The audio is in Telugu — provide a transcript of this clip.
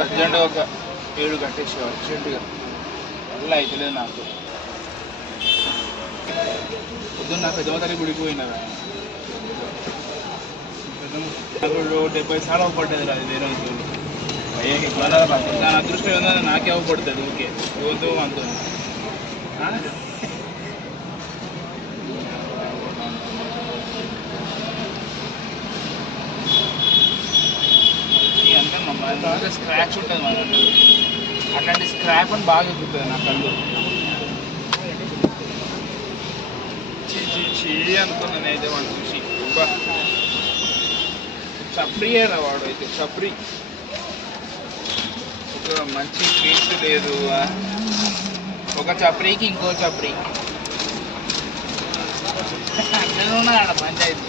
అర్జెంటుగా ఒక 7 కట్టేసి అర్జెంటుగా అలా అవుతలేదు నాకు. పొద్దున్న నా పెద్దమ్మ తల్లి గుడికి పోయినదా నాకు 70 సార్లు అవ్వబడ్డది అది వేరే రోజులు అయ్యాకి దాని అదృష్టం ఏదో నాకే అవ్వబడుతుంది ఓకే యువతో అంత అంటే స్క్రాచ్ ఉంటుంది మన అట్లాంటి స్క్రాప్ అని బాగా ఎక్కుతుంది నా కళ్ళు చీ అనుకున్నా నేనైతే వాడు చూసి చప్రియరా వాడు అయితే చప్రి ఒక మంచి ఫేస్ లేదు ఒక చప్రీకి ఇంకో చప్రీ అట్లనే ఉన్నా ఆడ పంచాయతీ